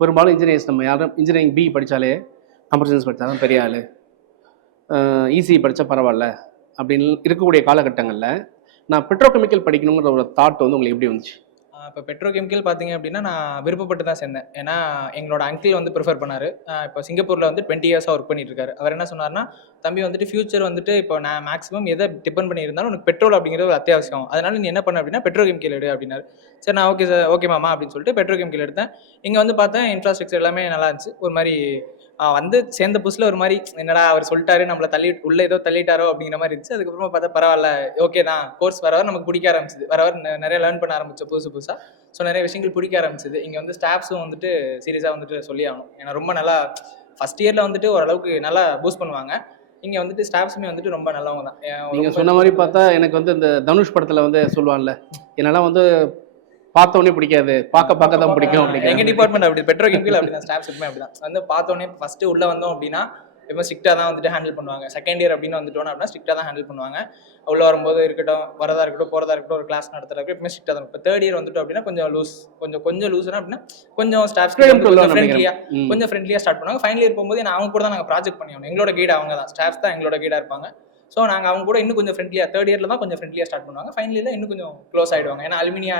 பெரும்பாலும் இன்ஜினியர்ஸ் நம்ம யாரும் இன்ஜினியரிங் பி படித்தாலே கம்ப்யூட்டர் சயின்ஸ் படித்தா தான் பெரிய ஆள், இசி படித்தா பரவாயில்ல அப்படின்னு இருக்கக்கூடிய காலகட்டங்களில் நான் பெட்ரோகெமிக்கல் படிக்கணுங்கிற ஒரு தாட் வந்து உங்களுக்கு எப்படி வந்துச்சு? இப்போ பெட்ரோகெமிக்கல் பார்த்தீங்க அப்படின்னா நான் விருப்பப்பட்டு தான் சேர்ந்தேன். ஏன்னா எங்களோட அங்கிள் வந்து ப்ரிஃபர் பண்ணார். இப்போ சிங்கப்பூரில் வந்து 20 இயர்ஸாக ஒர்க் பண்ணிட்டு இருக்காரு. அவர் என்ன சொன்னார்னா, தம்பி வந்துட்டு ஃபியூச்சர் வந்துட்டு இப்போ நான் மேக்ஸிமம் எதை டிபெண்ட் பண்ணியிருந்தாலும் உனக்கு பெட்ரோல் அப்படிங்கிறது ஒரு அத்தியாவசியம். அதனால நீ என்ன பண்ண அப்படின்னா பெட்ரோகெமிக்கல் எடு அப்படின்னாரு. சரி நான் ஓகே சார், ஓகே மாமா அப்படின்னு சொல்லிட்டு பெட்ரோகெமிக்கல் எடுத்தேன். இங்கே வந்து பார்த்தேன் இன்ஃப்ராஸ்ட்ரக்சர் எல்லாமே நல்லா இருந்துச்சு. ஒரு மாதிரி வந்து சேர்ந்த புதுசில் ஒரு மாதிரி என்னடா அவர் சொல்லிட்டாரு நம்மளை உள்ள ஏதோ தள்ளிட்டாரோ அப்படிங்கிற மாதிரி இருந்துச்சு. அதுக்கப்புறமா பார்த்தா பரவாயில்ல, ஓகே தான், கோர்ஸ் வர நமக்கு பிடிக்க ஆரம்பிச்சிது. வர நிறைய லேர்ன் பண்ண ஆரம்பிச்சோம் புதுசாக. ஸோ நிறைய விஷயங்கள் பிடிக்க ஆரம்பிச்சிது. இங்கே வந்து ஸ்டாஃப்ஸும் வந்துட்டு சீரியஸாக வந்துட்டு சொல்லி ஆகணும். ஏன்னா ரொம்ப நல்லா ஃபஸ்ட் இயரில் வந்துட்டு ஓரளவுக்கு நல்லா பூஸ்ட் பண்ணுவாங்க. இங்கே வந்துட்டு ஸ்டாஃப்ஸுமே வந்துட்டு ரொம்ப நல்லவங்க தான். நீங்கள் சொன்ன மாதிரி பார்த்தா எனக்கு வந்து இந்த தனுஷ் படத்தில் வந்து சொல்லுவான்ல, என்னெல்லாம் வந்து பார்த்தோன்னே பிடிக்காது, பார்க்க தான் பிடிக்கும் அப்படிங்கிற எங்கள் டிபார்ட்மெண்ட் அப்படி பெட்ரோகெமிக்கல் அப்படி தான், ஸ்டாஃப்ஸுக்குமே அப்படி தான். வந்து பார்த்தோன்னே ஃபஸ்ட்டு உள்ளே வந்தோம் அப்படின்னா இப்போ ஸ்ட்ரிக்டாக தான் வந்துட்டு ஹேண்டில் பண்ணுவாங்க. செகண்ட் இயர் அப்படின்னு வந்துட்டோம் அப்படின்னா ஸ்ட்ரிக்டாக தான் ஹேண்டில் பண்ணுவாங்க. உள்ளே வரும்போது இருக்கட்டும், வரதா இருக்கட்டும், போகிறதா இருக்கட்டும், ஒரு கிளாஸ் நடத்துறதுக்கு எப்பவுமே ஸ்ட்ரிக்டாக தான். இப்போ தேர்ட் இயர் வந்துட்டோம் அப்படின்னா கொஞ்சம் லூஸ், கொஞ்சம் லூஸ்னா அப்படின்னா கொஞ்சம் ஸ்டாஃப்ஸ் கொஞ்சம் ஃப்ரெண்ட்லியாக ஸ்டார்ட் பண்ணுவாங்க. ஃபைனல் இயர் போகும்போது அவங்க கூட தான் நாங்கள் ப்ராஜெக்ட் பண்ணியாகணும். எங்களோட கைடு அவங்க தான், ஸ்டாஃப்ஸ் தான் எங்களோட கைடாக இருப்பாங்க. ஸோ நாங்கள் அவங்க கூட இன்னும் கொஞ்சம் ஃப்ரெண்ட்லியாக தேர்ட் இயரில் தான் கொஞ்சம் ஃப்ரெண்ட்லியாக ஸ்டார்ட் பண்ணுவாங்க. ஃபைனல் இயரில் இன்னும் கொஞ்சம் க்ளோஸ் ஆகிடுவாங்க. ஏன்னா அலுமினியா